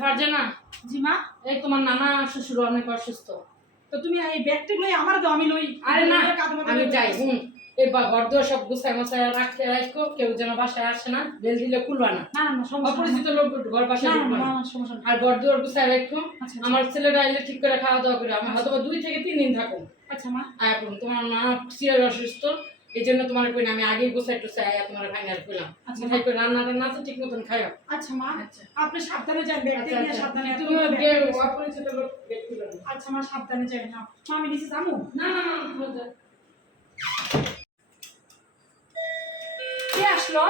ফারজানা। জি মা। এই তোমার নানা শ্বশুর অনেক অসুস্থ। তো তুমি এই ব্যাগটা লই আমার দাও আমি লই আরে না আমি যাই হুম। ঘর দুয়ার সব গুছাই রাখতে রাখো কেউ যেন বাসায় আসে না বেল দিলে খুলবা না। অপরিচিত লোক ঘর বাসায়। আর ঘর দুয়ার গুছাই রাখো আচ্ছা, আচ্ছা। আমার ছেলেরা এলে ঠিক করে খাওয়া দাওয়া করে আমি হয়তো দুই থেকে তিন দিন থাকো আচ্ছা মা। এখন তোমার নানা সিরিয়াস অসুস্থ এই জন্য তোমার কই আমি আগেই গোছাই টোছাই আয়া তোমার ভাঙার কইলাম। আচ্ছা। খাই করে রান্না টান্না আছে ঠিক মতন খাইও। আচ্ছা মা। আচ্ছা। আপনি সাবধানে যান ব্যাগটা আচ্ছা নিয়ে আচ্ছা। সাবধানে তুমি। অপরিচিত লোক না। আচ্ছা মা সাবধানে যাই না মা আমি নিচে যাব না না না তুমি। কে আসলো?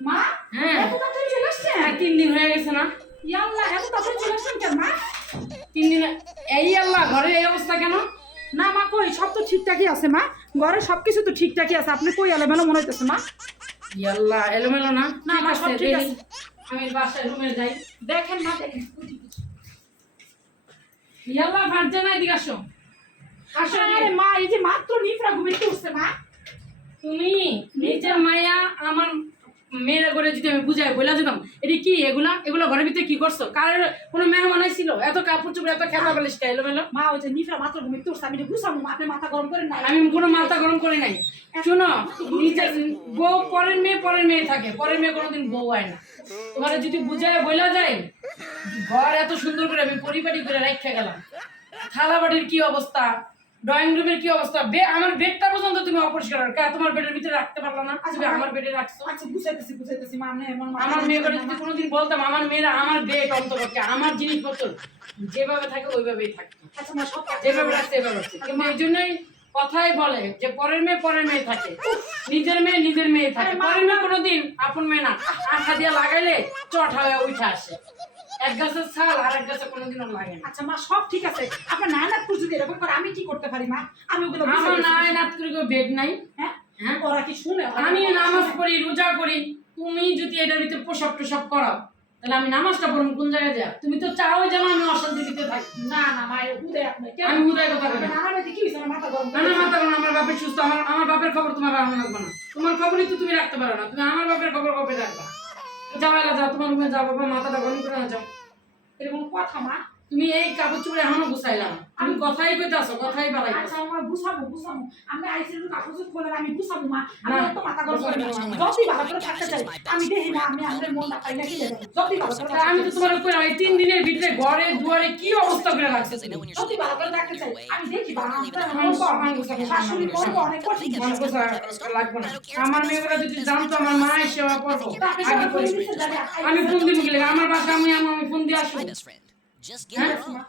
মা হ্যাঁ। এত তাড়াতাড়ি চলে আসছেন? হ্যাঁ, তিন দিন হয়ে গেছে না। ইয়াল্লাহ এত তাড়াতাড়ি চলে আসছেন কেন মা? তিন দিন এই আল্লাহ ঘরে এই অবস্থা কেন? না মা কই? সব তো ঠিকঠাকই আছে মা। ঘরে সবকিছু তো ঠিকঠাকই আছে। আপনি কই? এলোমেলো মনে হইতেছে মা। ইয়াল্লাহ এলোমেলো না? না, না, সব ঠিক আছে। আমি বাসায় রুমে যাই। দেখেন মা দেখেন ইয়াল্লাহ ভাবছে না এদিকে আসো। আসো আরে মা এই যে মাত্র নিফরা ঘুমিয়ে উঠছে মা। তুমি নিজের মায়া আমার মেয়েরা করে যদি আমি বুঝাই বলে যেতাম এটি কি? এগুলা? এগুলো ঘরের ভিতরে কি করছ? কার কোনো মেহমান ছিল এত কাপড় চোপড় এত খেতা বালিশ এলো মেলো মা ওই যে নিফরা মাত্র ঘুমিয়ে উঠছে আমি গুছাবো আপনি মাথা গরম করেন না আমি কোনো মাথা গরম করি নাই। শোনো নিজের বউ পরের মেয়ে পরের মেয়ে থাকে। পরের মেয়ে কোনোদিন বউ হয় না। তোমার যদি বুঝায় বইলা যায় ঘর এত সুন্দর করে আমি পরিপাটি করে রেখে গেলাম। থালা বাড়ির কি অবস্থা? ড্রয়িং রুমের কি অবস্থা? বে আমার বেডটা পর্যন্ত তুমি অপরিষ্কার রাখো। তোমার বেডের ভিতরে রাখতে পারল না। তুমি আমার বেডে রাখছো। আচ্ছা গুছাইতেছি গুছাইতেছি। মা আপনি এমন মাথা আমার মেয়ে করেন যদি কোনোদিন বলতাম আমার মেয়েরা আমার বেড অন্তপক্ষে আমার জিনিসপত্র যেভাবে থাকে ওইভাবেই থাকতো। আচ্ছা মা সব যেভাবে রাখছে এভাবে রাখছে। কিন্তু এই জন্যই কথাই বলে যে পরের মেয়ে পরের মেয়ে থাকে। নিজের মেয়ে নিজের মেয়ে থাকে। পরের মেয়ে কোনোদিন আপন মেয়ে না। আঠা দিয়ে লাগাইলে চট হয়ে উঠে আসে। এক গাছের ছাল আর এক গাছে কোনোদিনও লাগে না। আচ্ছা মা সব ঠিক আছে। আপনার নানাপুর যদি এরকম করে আমি কি করতে পারি মা? আমি ওগুলো আমার। নাই কেউ বেড নাই। হ্যাঁ? হ্যাঁ? ওরা কি শুনে? আমি নামাজ পড়ি রোজা করি। তুমি যদি এটার ভিতরে পোশাক টোশাক করাও তাহলে আমি নামাজটা পড়ব কোন জায়গায় যা তুমি তো চাও যেন আমি অশান্তিতে থাকি। না না মা আপনি আমি কথা বলি। কি আমার মাথা গরম না না মাথা গরম, আমার বাপের সুস্থ। আমার আমার বাপের খবর তোমার রাখা লাগবে না। তোমার খবরই তো তুমি রাখতে পারো না। তুমি আমার বাপের খবর কবে রাখবা? যাও এলা যাও তোমার রুমে যাও বাবা মাথাটা গরম করে কথা মা। তুমি এই কাপড় চোপড়ে এখনও গুছাইলাম। তুমি কথাই কইতাছো কথাই বাড়াই আচ্ছা আমার বুঝাবো বুঝাবো আমি আইসির কাপড় চোপড় আমি মা। আমি তো মাথা গরম করে যদি ভালো করে থাকতে চাই আমি দেখি না আমি আমাদের মন না কি যদি ভালো করে আমি তো তোমার এই তিন দিনের ভিতরে ঘরে দুয়ারে কি অবস্থা করে রাখছে যদি ভালো করে থাকতে চাই আমি দেখি alone. বর, শাশুড়ি করব অনেক কঠিন লাগবে না। আমার মেয়েরা যদি জানতো আমার মা সেবা করব করে যাবে, আমি ফোন দিব গেলে আমার বাসা আমি আমি ফোন দিয়ে আসব. Just get it on.